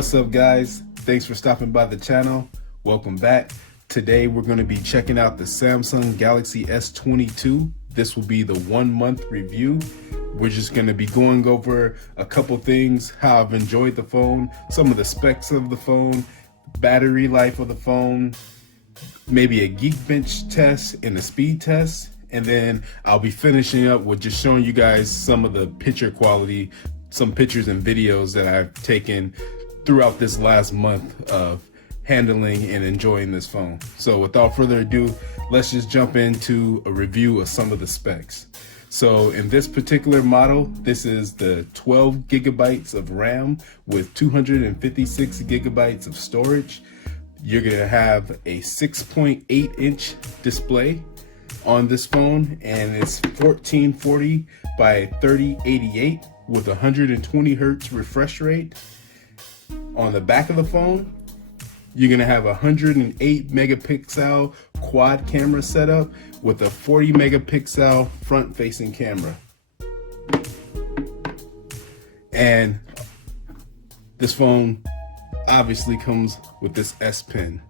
What's up, guys? Thanks for stopping by the channel. Welcome back. Today we're going to be checking out the Samsung Galaxy S22. This will be the 1 month review. We're just going to be going over a couple things, how I've enjoyed the phone, some of the specs of the phone, battery life of the phone, maybe a Geekbench test and a speed test, and then I'll be finishing up with just showing you guys some of the picture quality, some pictures and videos that I've taken throughout this last month of handling and enjoying this phone. So without further ado, let's just jump into a review of some of the specs. So in this particular model, this is the 12 gigabytes of RAM with 256 gigabytes of storage. You're gonna have a 6.8 inch display on this phone, and it's 1440 by 3088 with 120 hertz refresh rate. On the back of the phone, you're gonna have a 108 megapixel quad camera setup with a 40 megapixel front facing camera. And this phone obviously comes with this S Pen.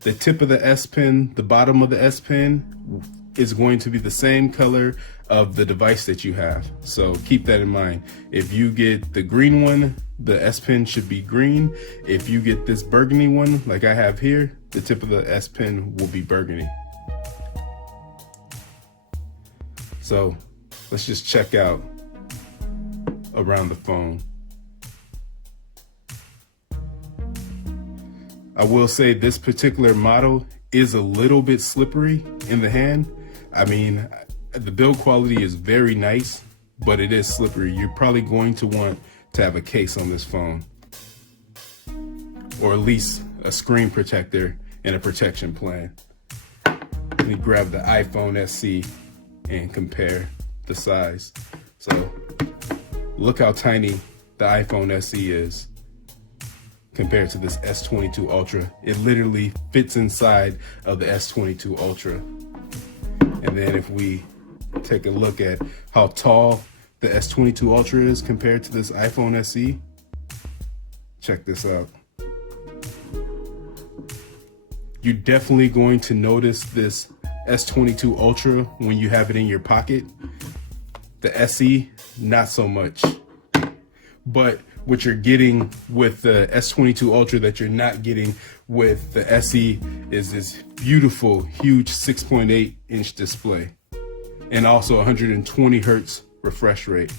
The tip of the S Pen, the bottom of the S Pen is going to be the same color of the device that you have. So keep that in mind. If you get the green one, the S Pen should be green. If you get this burgundy one, like I have here, the tip of the S Pen will be burgundy. So let's just check out around the phone. I will say this particular model is a little bit slippery in the hand. I mean, the build quality is very nice, but it is slippery. You're probably going to want to have a case on this phone, or at least a screen protector and a protection plan. Let me grab the iPhone SE and compare the size. So look how tiny the iPhone SE is compared to this S22 Ultra. It literally fits inside of the S22 Ultra. And then if we take a look at how tall the S22 Ultra is compared to this iPhone SE, check this out. You're definitely going to notice this S22 Ultra when you have it in your pocket. The SE, not so much. But what you're getting with the S22 Ultra that you're not getting with the SE is this beautiful, huge 6.8 inch display, and also 120 hertz refresh rate.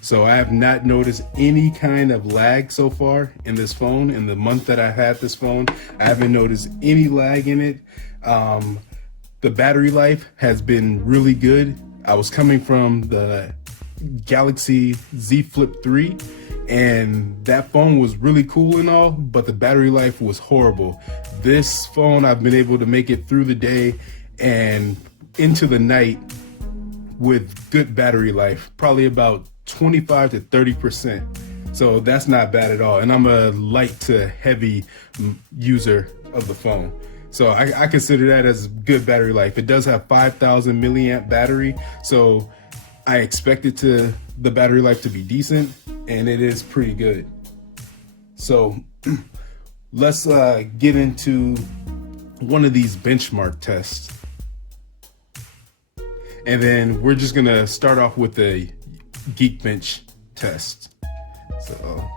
So I have not noticed any kind of lag so far in this phone. In the month that I had this phone, I haven't noticed any lag in it. The battery life has been really good. I was coming from the Galaxy Z Flip 3, and that phone was really cool and all, but the battery life was horrible. This phone, I've been able to make it through the day and into the night with good battery life, probably about 25 to 30%. So that's not bad at all. And I'm a light to heavy user of the phone, so I consider that as good battery life. It does have 5,000 milliamp battery, so I expected the battery life to be decent, and it is pretty good. So let's get into one of these benchmark tests. And then we're just gonna start off with the Geekbench test. So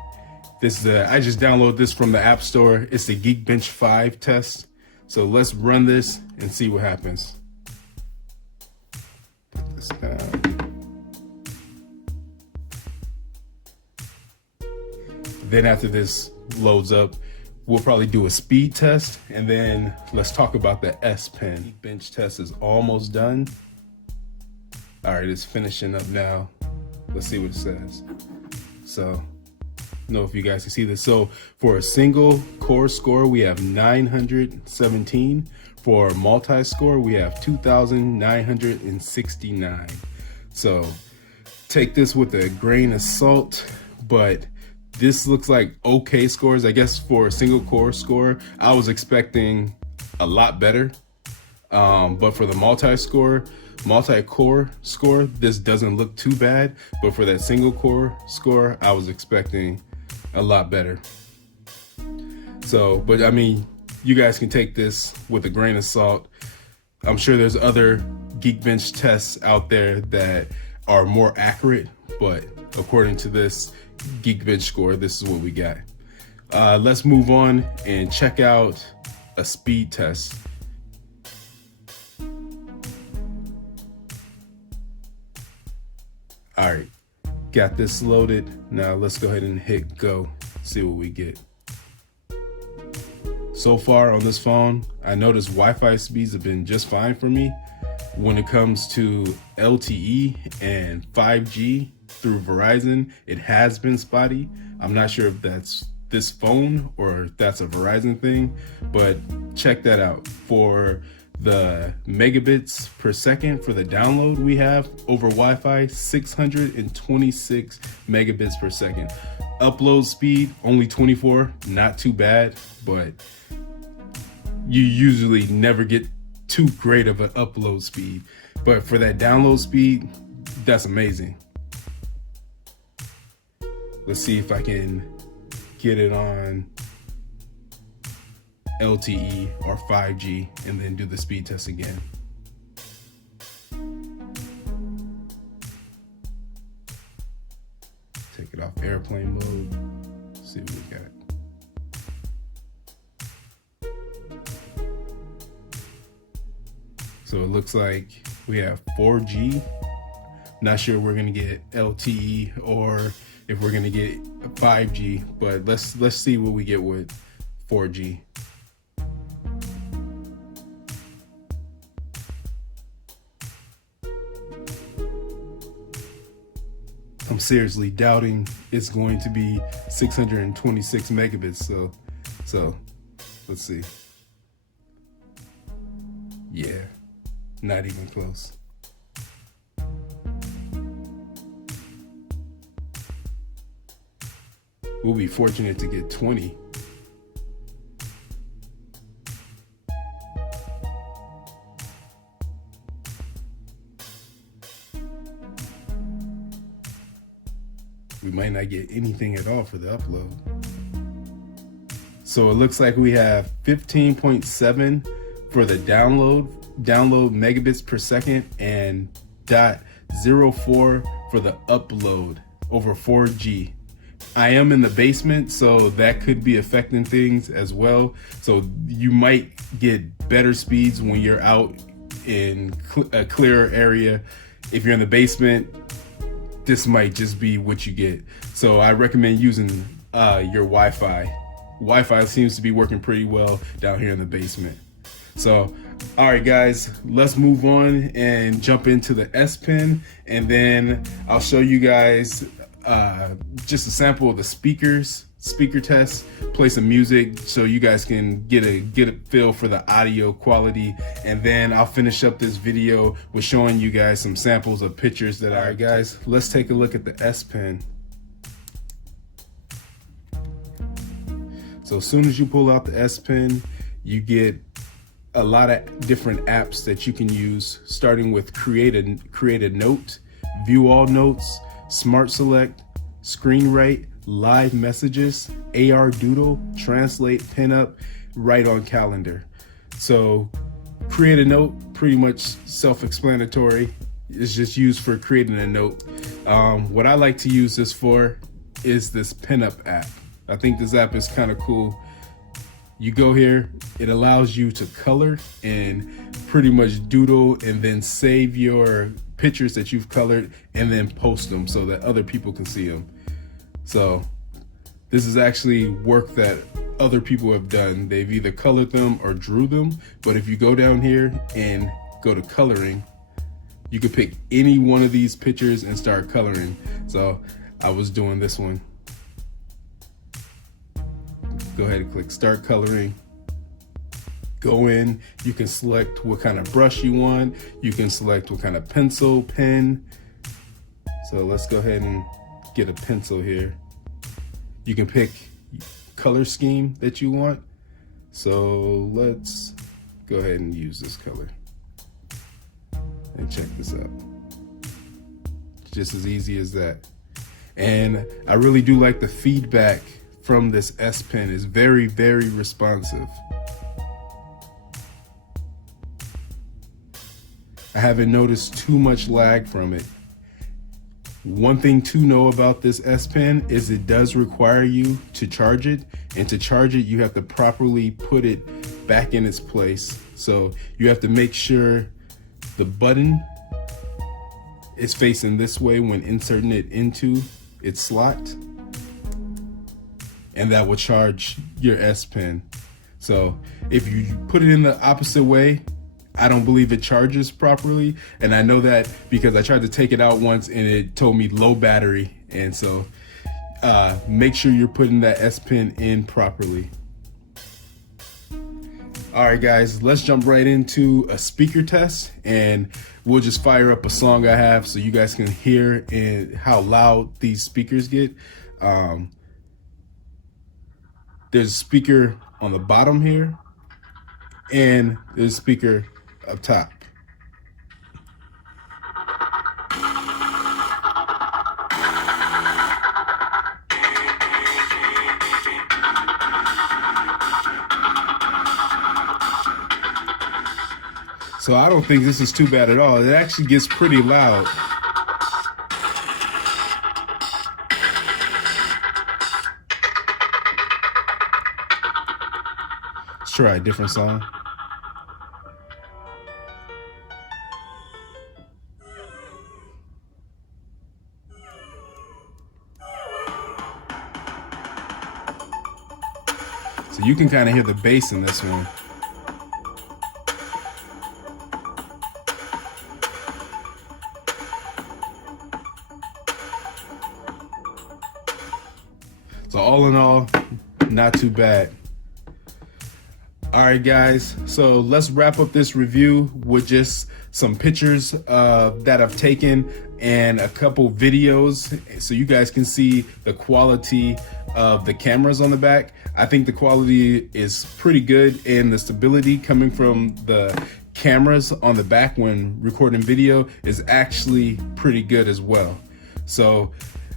this is I just downloaded this from the App Store. It's the Geekbench 5 test. So let's run this and see what happens. Put this down. Then after this loads up, we'll probably do a speed test, and then let's talk about the S Pen. Geekbench test is almost done. All right, it's finishing up now. Let's see what it says. So, I don't know if you guys can see this. So for a single core score, we have 917. For a multi-score, we have 2,969. So take this with a grain of salt, but this looks like okay scores. I guess for a single core score, I was expecting a lot better. But for the multi-core score, this doesn't look too bad. But for that single core score, I was expecting a lot better. So, but I mean, you guys can take this with a grain of salt. I'm sure there's other Geekbench tests out there that are more accurate, but according to this Geekbench score, this is what we got. Let's move on and check out a speed test. All right, got this loaded. Now let's go ahead and hit go, see what we get. So far on this phone, I noticed Wi-Fi speeds have been just fine for me. When it comes to LTE and 5G through Verizon, it has been spotty. I'm not sure if that's this phone or if that's a Verizon thing, but check that out. For the megabits per second for the download, we have over Wi-Fi 626 megabits per second. Upload speed only 24, not too bad, but you usually never get too great of an upload speed. But for that download speed, that's amazing. Let's see if I can get it on LTE or 5G and then do the speed test again. Take it off airplane mode. See what we got. So it looks like we have 4G. Not sure we're gonna get LTE or if we're gonna get 5G, but let's see what we get with 4G. I'm seriously doubting it's going to be 626 megabits. So let's see. Yeah, not even close. We'll be fortunate to get 20. We might not get anything at all for the upload. So it looks like we have 15.7 for the download megabits per second, and 0.04 for the upload over 4G. I am in the basement, so that could be affecting things as well. So you might get better speeds when you're out in a clearer area. If you're in the basement, this might just be what you get. So I recommend using your Wi-Fi. Wi-Fi seems to be working pretty well down here in the basement. So, all right, guys, let's move on and jump into the S Pen, and then I'll show you guys just a sample of the speaker test, play some music so you guys can get a feel for the audio quality, and then I'll finish up this video with showing you guys some samples of pictures that All right, guys, let's take a look at the S Pen. So as soon as you pull out the S Pen, you get a lot of different apps that you can use, starting with create a note, view all notes, smart select, screen write, live messages, AR doodle, translate, pinup, write on calendar. So create a note, pretty much self-explanatory. It's just used for creating a note. What I like to use this for is this pinup app. I think this app is kind of cool. You go here, it allows you to color and pretty much doodle and then save your pictures that you've colored and then post them so that other people can see them. So this is actually work that other people have done. They've either colored them or drew them. But if you go down here and go to coloring, you can pick any one of these pictures and start coloring. So I was doing this one. Go ahead and click start coloring. Go in, you can select what kind of brush you want. You can select what kind of pencil, pen. So let's go ahead and get a pencil here. You can pick color scheme that you want. So let's go ahead and use this color. And check this out. Just as easy as that. And I really do like the feedback from this S Pen. It's very, very responsive. I haven't noticed too much lag from it. One thing to know about this S Pen is it does require you to charge it, and to charge it you have to properly put it back in its place. So you have to make sure the button is facing this way when inserting it into its slot, and that will charge your S Pen. So if you put it in the opposite way, I don't believe it charges properly, and I know that because I tried to take it out once and it told me low battery. And so make sure you're putting that S Pen in properly. All right guys, let's jump right into a speaker test, and we'll just fire up a song I have so you guys can hear and how loud these speakers get. There's a speaker on the bottom here, and there's a speaker up top. So I don't think this is too bad at all. It actually gets pretty loud. Let's try a different song. So you can kind of hear the bass in this one. So all in all, not too bad. All right guys, so let's wrap up this review with just some pictures that I've taken and a couple videos so you guys can see the quality of the cameras on the back. I think the quality is pretty good, and the stability coming from the cameras on the back when recording video is actually pretty good as well. So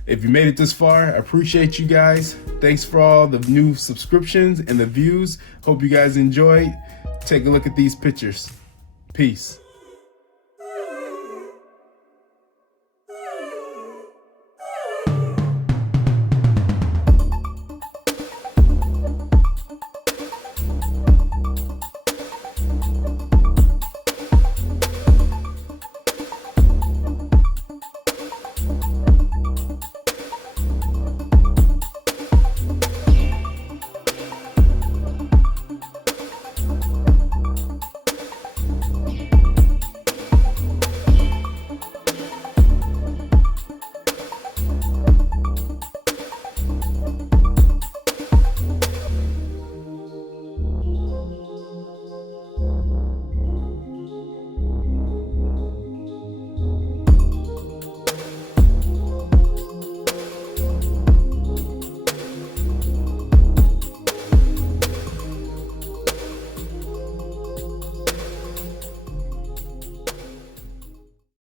if you made it this far, I appreciate you guys. Thanks for all the new subscriptions and the views. Hope you guys enjoyed. Take a look at these pictures. Peace.